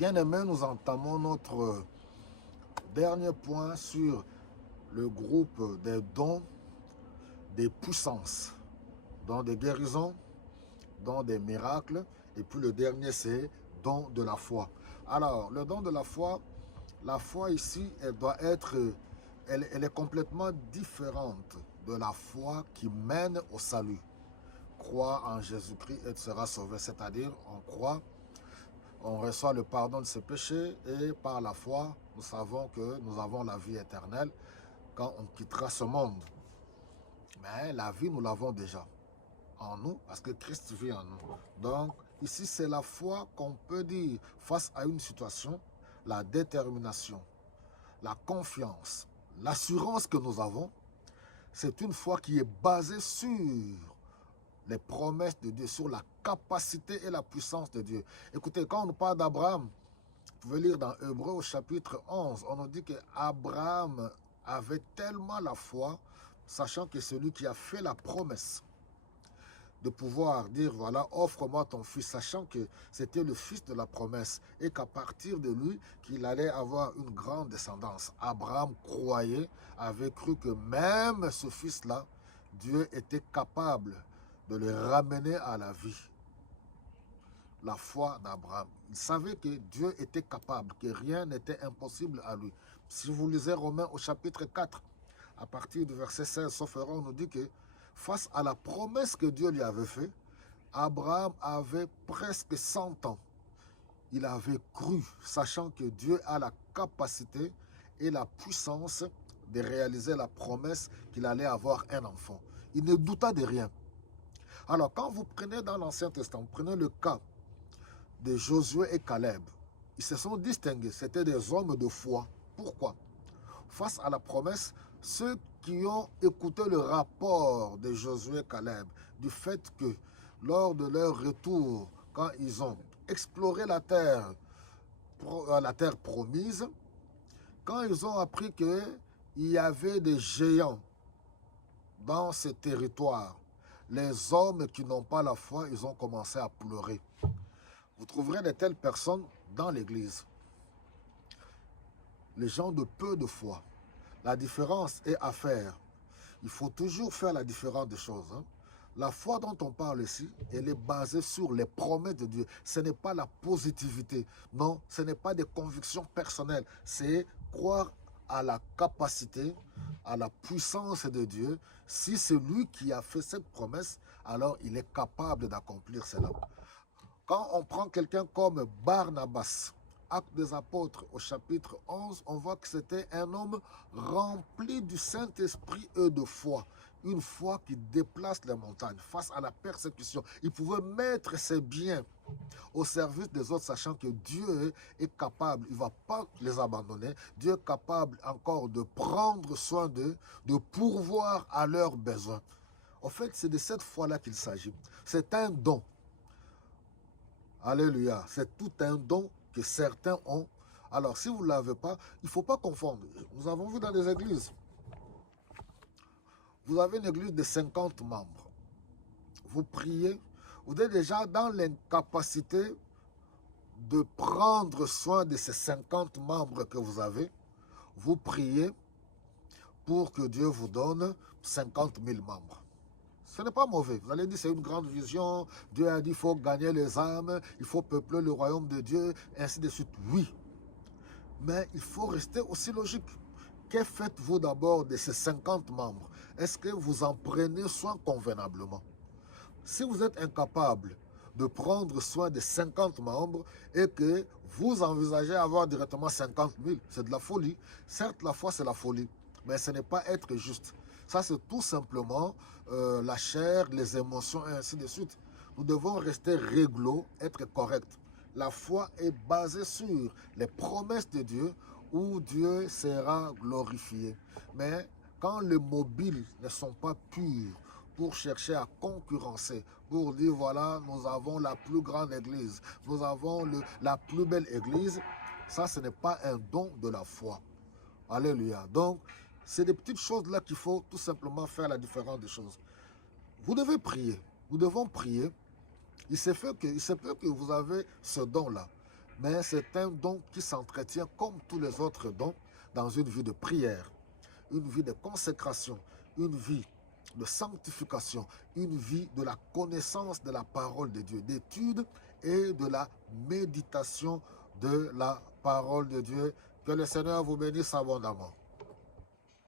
Bien-aimés, nous entamons notre dernier point sur le groupe des dons, des puissances, dons des guérisons, dons des miracles, et puis le dernier c'est don de la foi. Alors, le don de la foi ici, elle est complètement différente de la foi qui mène au salut. Crois en Jésus-Christ et tu seras sauvé, c'est-à-dire on croit, on reçoit le pardon de ses péchés et par la foi, nous savons que nous avons la vie éternelle quand on quittera ce monde. Mais la vie, nous l'avons déjà en nous parce que Christ vit en nous. Donc, ici, c'est la foi qu'on peut dire face à une situation, la détermination, la confiance, l'assurance que nous avons. C'est une foi qui est basée sur les promesses de Dieu, sur la capacité et la puissance de Dieu. Écoutez, quand on nous parle d'Abraham, vous pouvez lire dans Hébreux au chapitre 11, on nous dit qu'Abraham avait tellement la foi, sachant que celui qui a fait la promesse de pouvoir dire, voilà, offre-moi ton fils, sachant que c'était le fils de la promesse et qu'à partir de lui, qu'il allait avoir une grande descendance. Abraham croyait, avait cru que même ce fils-là, Dieu était capable de le ramener à la vie. La foi d'Abraham. Il savait que Dieu était capable, que rien n'était impossible à lui. Si vous lisez Romains au chapitre 4, à partir du verset 16, sauf erreur, on nous dit que face à la promesse que Dieu lui avait faite, Abraham avait presque 100 ans. Il avait cru, sachant que Dieu a la capacité et la puissance de réaliser la promesse qu'il allait avoir un enfant. Il ne douta de rien. Alors, quand vous prenez dans l'Ancien Testament, prenez le cas de Josué et Caleb, ils se sont distingués, c'était des hommes de foi. Pourquoi? Face à la promesse, ceux qui ont écouté le rapport de Josué et Caleb, du fait que lors de leur retour, quand ils ont exploré la terre promise, quand ils ont appris qu'il y avait des géants dans ce territoire, les hommes qui n'ont pas la foi, ils ont commencé à pleurer. Vous trouverez de telles personnes dans l'église. Les gens de peu de foi. La différence est à faire. Il faut toujours faire la différence des choses. La foi dont on parle ici, elle est basée sur les promesses de Dieu. Ce n'est pas la positivité. Non, ce n'est pas des convictions personnelles. C'est croire à la capacité, à la puissance de Dieu. Si c'est lui qui a fait cette promesse, alors il est capable d'accomplir cela. Quand on prend quelqu'un comme Barnabas, Actes des Apôtres au chapitre 11, on voit que c'était un homme rempli du Saint-Esprit et de foi. Une foi qui déplace les montagnes face à la persécution. Il pouvait mettre ses biens au service des autres, sachant que Dieu est capable, il ne va pas les abandonner. Dieu est capable encore de prendre soin d'eux, de pourvoir à leurs besoins. En fait, c'est de cette foi-là qu'il s'agit. C'est un don. Alléluia. C'est tout un don que certains ont. Alors, si vous ne l'avez pas, il ne faut pas confondre. Nous avons vu dans des églises. Vous avez une église de 50 membres. Vous priez. Vous êtes déjà dans l'incapacité de prendre soin de ces 50 membres que vous avez. Vous priez pour que Dieu vous donne 50 000 membres. Ce n'est pas mauvais. Vous allez dire c'est une grande vision. Dieu a dit il faut gagner les âmes, il faut peupler le royaume de Dieu, et ainsi de suite. Oui. Mais il faut rester aussi logique. Que faites-vous d'abord de ces 50 membres? Est-ce que vous en prenez soin convenablement? Si vous êtes incapable de prendre soin des 50 membres et que vous envisagez avoir directement 50 000, c'est de la folie. Certes, la foi, c'est la folie, mais ce n'est pas être juste. Ça, c'est tout simplement la chair, les émotions, et ainsi de suite. Nous devons rester réglo, être corrects. La foi est basée sur les promesses de Dieu où Dieu sera glorifié. Mais quand les mobiles ne sont pas purs pour chercher à concurrencer, pour dire voilà, nous avons la plus grande église, nous avons la plus belle église, ça, ce n'est pas un don de la foi. Alléluia. Donc, c'est des petites choses-là qu'il faut tout simplement faire la différence des choses. Vous devez prier. Nous devons prier. Il se peut que vous avez ce don-là. mais c'est un don qui s'entretient comme tous les autres dons dans une vie de prière, une vie de consécration, une vie de sanctification, une vie de la connaissance de la parole de Dieu, d'étude et de la méditation de la parole de Dieu. Que le Seigneur vous bénisse abondamment.